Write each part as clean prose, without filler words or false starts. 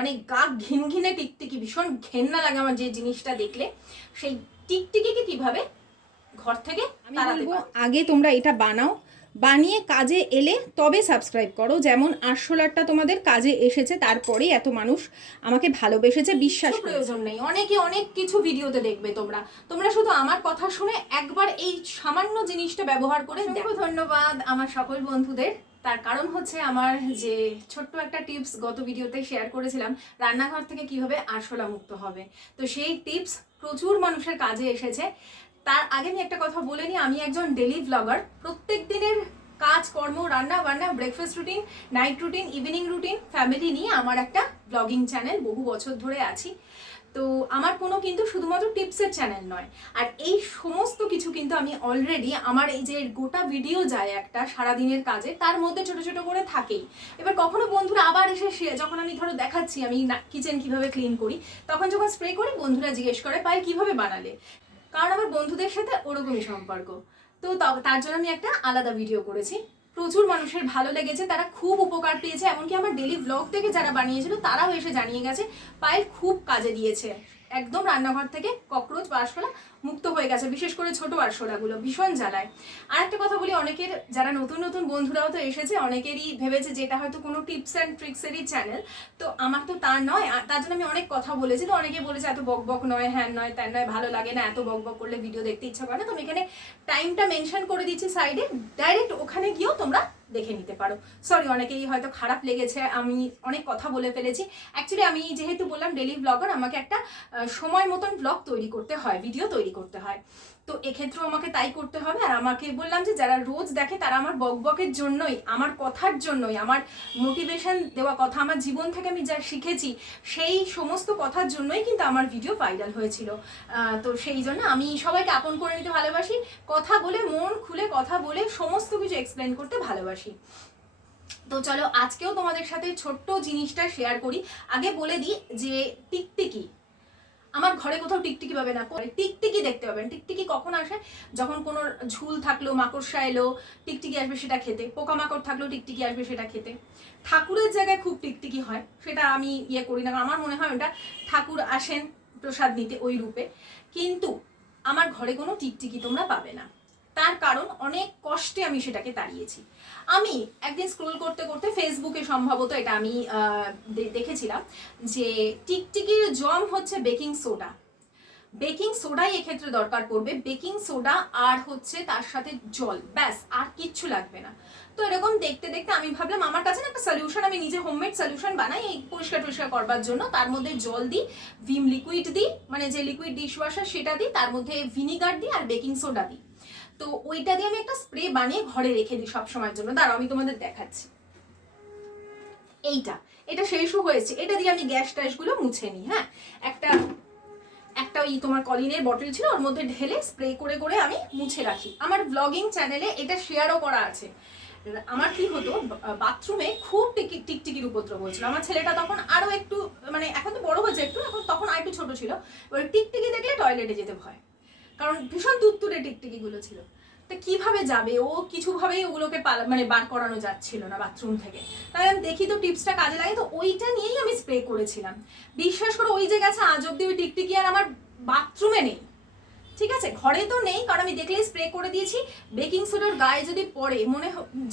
মানে গা ঘিনঘিনে টিকটিকি, ভীষণ ঘেন্না লাগে আমার যে জিনিসটা দেখলে। সেই টিকটিকিকে কিভাবে ঘর থেকে আমি বলবো আগে তোমরা এটা বানাও, বানিয়ে কাজে এলে তবে সাবস্ক্রাইব করো। যেমন আরশোলারটা তোমাদের কাজে এসেছে, তারপরেই এত মানুষ আমাকে ভালোবেসেছে, বিশ্বাস প্রয়োজন নেই। অনেকে অনেক কিছু ভিডিওতে দেখবে, তোমরা শুধু আমার কথা শুনে একবার এই সামান্য জিনিসটা ব্যবহার করে দেখো। ধন্যবাদ আমার সকল বন্ধুদের। তার কারণ হচ্ছে আমার যে ছোট্ট একটা টিপস গত ভিডিওতে শেয়ার করেছিলাম, রান্নাঘর থেকে কিভাবে আরশোলা মুক্ত হবে, তো সেই টিপস প্রচুর মানুষের কাজে এসেছে। তার আগে আমি একটা কথা বলে নিই, আমি একজন ডেলি ব্লগার। প্রত্যেক দিনের কাজ কর্ম, রান্না বান্না, breakfast routine, night routine, evening routine, family নিয়ে আমার একটা ব্লগিং চ্যানেল বহু বছর ধরে আছি। তো আমার কোনো কিন্তু শুধুমাত্র টিপসের চ্যানেল নয়। আর এই সমস্ত কিছু কিন্তু আমি অলরেডি আমার এই যে গোটা ভিডিও যায় একটা সারাদিনের কাজে, তার মধ্যে ছোট ছোট করে থাকেই। এবার কখনো বন্ধুরা আবার এসে যখন আমি ধরো দেখাচ্ছি আমি কিচেন কিভাবে ক্লিন করি, তখন যখন স্প্রে করি বন্ধুরা জিজ্ঞেস করে পায়েল কিভাবে বানালে, কারণ আমার বন্ধুদের সাথে ওরকমই সম্পর্ক। তো তার জন্য আমি একটা আলাদা ভিডিও করেছি। প্রচুর মানুষের ভালো লেগেছে, তারা খুব উপকার পেয়েছে। এমনকি আমার ডেলি ব্লগ থেকে যারা বানিয়েছিল তারাও এসে জানিয়ে গেছে পায়েল খুব কাজে দিয়েছে, একদম রান্নাঘর থেকে ককরোচ বা আরশোলা মুক্ত হয়ে গেছে। বিশেষ করে ছোট আরশোলাগুলো ভীষণ জ্বালায়। আর একটা কথা বলি, অনেকের যারা নতুন নতুন বন্ধুরাও তো এসেছে, অনেকেরই ভেবেছে যে এটা হয়তো কোনো টিপস অ্যান্ড ট্রিক্সেরই চ্যানেল। তো আমার তো তা নয়। তার জন্য আমি অনেক কথা বলেছি। তো অনেকে বলেছে এত বক বক নয়, হ্যান নয়, ত্যান নয়, ভালো লাগে না, এত বক বক করলে ভিডিও দেখতে ইচ্ছা করে না। তো আমি এখানে টাইমটা মেনশন করে দিচ্ছি সাইডে, ডাইরেক্ট ওখানে গিয়েও তোমরা দেখে নিতে পারো। সরি, অনেকেই হয়তো খারাপ লেগেছে, আমি অনেক কথা বলে ফেলেছি। অ্যাকচুয়ালি আমি যেহেতু বললাম ডেলি ব্লগার, আমাকে একটা সময় মতন ব্লগ তৈরি করতে হয়, ভিডিও তৈরি করতে হয়। তো এক্ষেত্রেও আমাকে তাই করতে হবে। আর আমাকে বললাম যে যারা রোজ দেখে তারা আমার বকবকের জন্যই, আমার কথার জন্যই, আমার মোটিভেশন দেওয়া কথা, আমার জীবন থেকে আমি যা শিখেছি সেই সমস্ত কথার জন্যই কিন্তু আমার ভিডিও ভাইরাল হয়েছিল। তো সেই জন্য আমি সবাইকে আপন করে নিতে ভালোবাসি, কথা বলে, মন খুলে কথা বলে সমস্ত কিছু এক্সপ্লেন করতে ভালোবাসি। তো চলো আজকেও তোমাদের সাথে ছোট্ট জিনিসটা শেয়ার করি। আগে বলে দিই যে টিকটিকি, আমার ঘরে কোথাও টিকটিকি পাবে না। টিকটিকি দেখতে পাবেন। টিকটিকি কখন আসে? যখন কোনো ঝুল থাকলো, মাকড়সা এলো, টিকটিকি আসবে সেটা খেতে। পোকামাকড় থাকলো, টিকটিকি আসবে সেটা খেতে। ঠাকুরের জায়গায় খুব টিকটিকি হয়, সেটা আমি করি না, আমার মনে হয় ওটা ঠাকুর আসেন প্রসাদ নিতে ওই রূপে। কিন্তু আমার ঘরে কোনো টিকটিকি তোমরা পাবে না। তার কারণ অনেক কষ্টে আমি সেটাকে তাড়িয়েছি। আমি একদিন স্ক্রোল করতে করতে ফেসবুকে সম্ভবত এটা আমি দেখেছিলাম যে টিকটিকির জম হচ্ছে বেকিং সোডা। বেকিং সোডাই এক্ষেত্রে দরকার পড়বে, বেকিং সোডা আর হচ্ছে তার সাথে জল, ব্যাস, আর কিচ্ছু লাগবে না। তো এরকম দেখতে দেখতে আমি ভাবলাম আমার কাছে না একটা সলিউশন, আমি নিজে হোমমেড সলিউশন বানাই এই পরিষ্কার করবার জন্য। তার মধ্যে জল দিই, ভিম লিকুইড দিই, মানে যে লিকুইড ডিশ ওয়াশার সেটা দিই, তার মধ্যে ভিনিগার দিই আর বেকিং সোডা দিই। তো ওইটা দিয়ে আমি একটা স্প্রে বানিয়ে ঘরে রেখে দিই সব সময়ের জন্য। দাঁড়াও আমি তোমাদের দেখাচ্ছি। এটা শেষও হয়েছে, এটা দিয়ে আমি গ্যাস ট্যাসগুলো মুছে নিই। হ্যাঁ, একটা ওই তোমার কলিনের বটল ছিল, ওর মধ্যে ঢেলে স্প্রে করে করে আমি মুছে রাখি। আমার ব্লগিং চ্যানেলে এটা শেয়ারও করা আছে। আমার কি হতো, বাথরুমে খুব টিকটিকির উপদ্রব হয়েছিল। আমার ছেলেটা তখন আরো একটু, মানে এখন তো বড় হয়েছে একটু, এখন তখন আর একটু ছোট ছিল। ওই টিকটিকি দেখলে টয়লেটে যেতে ভয়, কারণ ভীষণ তুত্তুরে টিকটিকিগুলো ছিল। তো কিভাবে যাবে ও, কিছুভাবেই ওগুলোকে মানে বার করানো যাচ্ছিল না বাথরুম থেকে। তাই আমি দেখি তো টিপসটা কাজে লাগে, তো ওইটা নিয়েই আমি স্প্রে করেছিলাম। বিশ্বাস করে ওই যে গেছে আজ অব্দি ওই টিকটিকি আর আমার বাথরুমে নেই। ঠিক আছে, ঘরে তো নেই, কারণ আমি দেখলেই স্প্রে করে দিয়েছি। বেকিং সোডার গায়ে যদি পড়ে,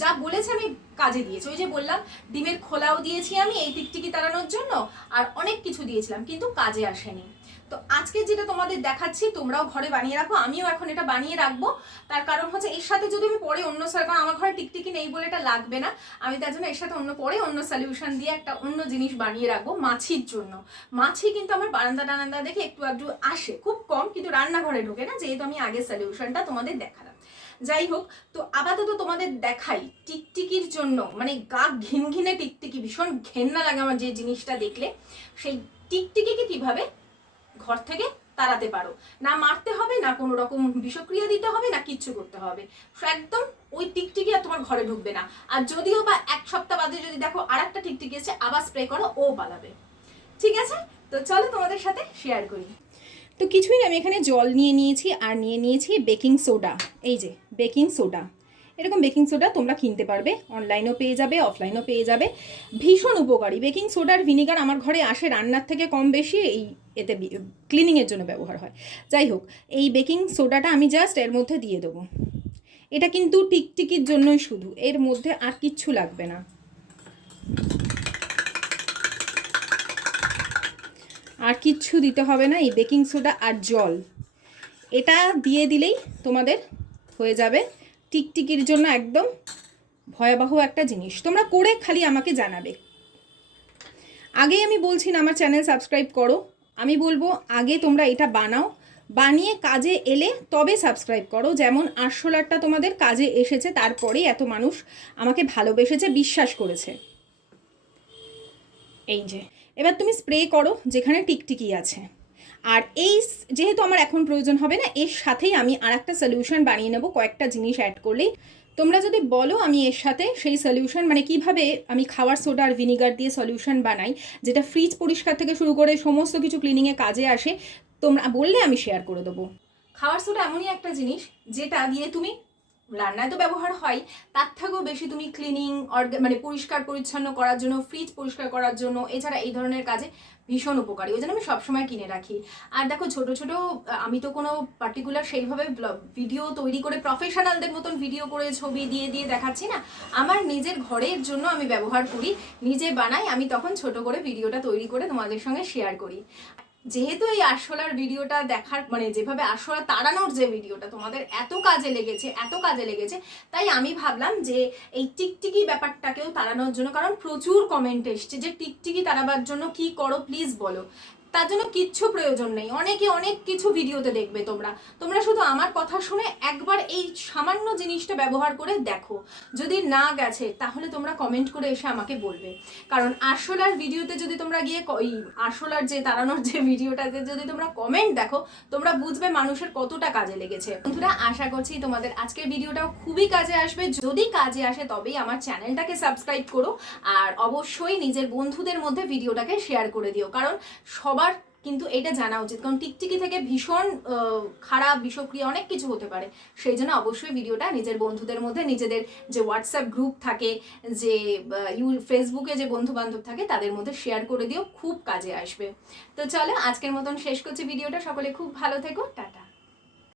যা বলেছে আমি কাজে দিয়েছি। ওই যে বললাম ডিমের খোলাও দিয়েছি আমি এই টিকটিকি তাড়ানোর জন্য, আর অনেক কিছু দিয়েছিলাম, কিন্তু কাজে আসেনি। তো আজকে যেটা তোমাদের দেখাচ্ছি তোমরাও ঘরে বানিয়ে রাখো, আমিও এখন এটা বানিয়ে রাখবো। তার কারণ হচ্ছে এর সাথে যদি আমি পরে অন্য কারণ আমার ঘরে টিকটিকি নেই বলে এটা লাগবে না, আমি তার জন্য এর সাথে অন্য সলিউশন দিয়ে একটা অন্য জিনিস বানিয়ে রাখবো মাছির জন্য। মাছি কিন্তু আমার বারান্দা টারান্দা দেখে একটু একটু আসে, খুব কম, কিন্তু রান্নাঘরে ঢোকে না, যেহেতু আমি আগের সলিউশনটা তোমাদের দেখালাম। যাই হোক, তো আপাতত তোমাদের দেখাই টিকটিকির জন্য, মানে গা ঘিনঘিনে টিকটিকি, ভীষণ ঘেন্না লাগে আমার যে জিনিসটা দেখলে, সেই টিকটিকিকে কিভাবে ঘর থেকে তাড়াতে পারো। না মারতে হবে, না কোনো রকম বিষক্রিয়া দিতে হবে, না কিচ্ছু করতে হবে। একদম ওই টিকটিকি আর তোমার ঘরে ঢুকবে না। আর যদিও বা এক সপ্তাহ বাদে যদি দেখো আর একটা টিকটিকি এসে, আবার স্প্রে করো, ও পালাবে। ঠিক আছে, তো চলো তোমাদের সাথে শেয়ার করি। তো কিছুই আমি এখানে জল নিয়ে নিয়েছি আর নিয়ে নিয়েছি বেকিং সোডা। এই যে বেকিং সোডা, এরকম বেকিং সোডা তোমরা কিনতে পারবে, অনলাইনেও পেয়ে যাবে, অফলাইনেও পেয়ে যাবে। ভীষণ উপকারী। বেকিং সোডার ভিনিগার আমার ঘরে আসে রান্নার থেকে কম বেশি, এই এতে ক্লিনিংয়ের জন্য ব্যবহার হয়। যাই হোক, এই বেকিং সোডাটা আমি জাস্ট এর মধ্যে দিয়ে দেবো। এটা কিন্তু টিকটিকির জন্যই শুধু, এর মধ্যে আর কিচ্ছু লাগবে না। আর কিচ্ছু দিতে হবে না, এই বেকিং সোডা আর জল এটা দিয়ে দিলেই তোমাদের হয়ে যাবে টিকটিকির জন্য একদম ভয়াবহ একটা জিনিস। তোমরা করে খালি আমাকে জানাবে। আগেই আমি বলছি না আমার চ্যানেল সাবস্ক্রাইব করো, আমি বলবো আগে তোমরা এটা বানাও, বানিয়ে কাজে এলে তবে সাবস্ক্রাইব করো। যেমন আরশোলারটা তোমাদের কাজে এসেছে, তারপরেই এত মানুষ আমাকে ভালোবেসেছে, বিশ্বাস করেছে। এই যে এবার তুমি স্প্রে করো যেখানে টিকটিকি আছে। আর এই যেহেতু আমার এখন প্রয়োজন হবে না, এর সাথেই আমি আর একটা সলিউশন বানিয়ে নেব, কয়েকটা জিনিস অ্যাড করলেই। তোমরা যদি বলো আমি এর সাথে সেই সলিউশন, মানে কিভাবে আমি খাওয়ার সোডা আর ভিনিগার দিয়ে সলিউশন বানাই যেটা ফ্রিজ পরিষ্কার থেকে শুরু করে সমস্ত কিছু ক্লিনিংয়ে কাজে আসে, তোমরা বললে আমি শেয়ার করে দেবো। খাওয়ার সোডা এমনই একটা জিনিস যেটা দিয়ে তুমি রান্নায় তো ব্যবহার হয়, তার থেকেও বেশি তুমি ক্লিনিং মানে পরিষ্কার পরিচ্ছন্ন করার জন্য, ফ্রিজ পরিষ্কার করার জন্য, এছাড়া এই ধরনের কাজে ভীষণ উপকারী। ওই জন্য আমি সবসময় কিনে রাখি। আর দেখো ছোট ছোট, আমি তো কোনো পার্টিকুলার সেইভাবে ভিডিও তৈরি করে প্রফেশনালদের মতন ভিডিও করে ছবি দিয়ে দিয়ে দেখাচ্ছি না। আমার নিজের ঘরের জন্য আমি ব্যবহার করি, নিজে বানাই, আমি তখন ছোট করে ভিডিওটা তৈরি করে তোমাদের সঙ্গে শেয়ার করি। যেহেতু এই আরশোলার ভিডিওটা দেখার, মানে যেভাবে আরশোলা তাড়ানোর যে ভিডিওটা তোমাদের এত কাজে লেগেছে, তাই আমি ভাবলাম যে এই টিকটিকি ব্যাপারটাকেও তাড়ানোর জন্য, কারণ প্রচুর কমেন্ট এসছে যে টিকটিকি তাড়াবার জন্য কি করো প্লিজ বলো। তার জন্য কিচ্ছু প্রয়োজন নেই, অনেকে অনেক কিছু ভিডিওতে দেখবে। তোমরা শুধু আমার কথা শুনে একবার এই সামান্য জিনিসটা ব্যবহার করে দেখো। যদি না গেছে তাহলে তোমরা কমেন্ট করে এসে আমাকে বলবে। কারণ আরশোলার ভিডিওতে যদি তোমরা গিয়ে এই আরশোলার যে তাড়ানোর যে ভিডিওটাতে যদি তোমরা কমেন্ট দেখো, তোমরা বুঝবে মানুষের কতটা কাজে লেগেছে। বন্ধুরা, আশা করছি তোমাদের আজকের ভিডিওটাও খুবই কাজে আসবে। যদি কাজে আসে তবেই আমার চ্যানেলটাকে সাবস্ক্রাইব করো, আর অবশ্যই নিজের বন্ধুদের মধ্যে ভিডিওটাকে শেয়ার করে দিও। কারণ সবার কিন্তু এটা জানা উচিত, কারণ টিকটিকি থেকে ভীষণ খারাপ বিষক্রিয়া অনেক কিছু হতে পারে। সেই জন্য অবশ্যই ভিডিওটা নিজের বন্ধুদের মধ্যে, নিজেদের যে হোয়াটসঅ্যাপ গ্রুপ থাকে, যে ফেসবুকে যে বন্ধু বান্ধব থাকে, তাদের মধ্যে শেয়ার করে দিও, খুব কাজে আসবে। তো চলো আজকের মতন শেষ করছি ভিডিওটা। সকলে খুব ভালো থেকো, টাটা।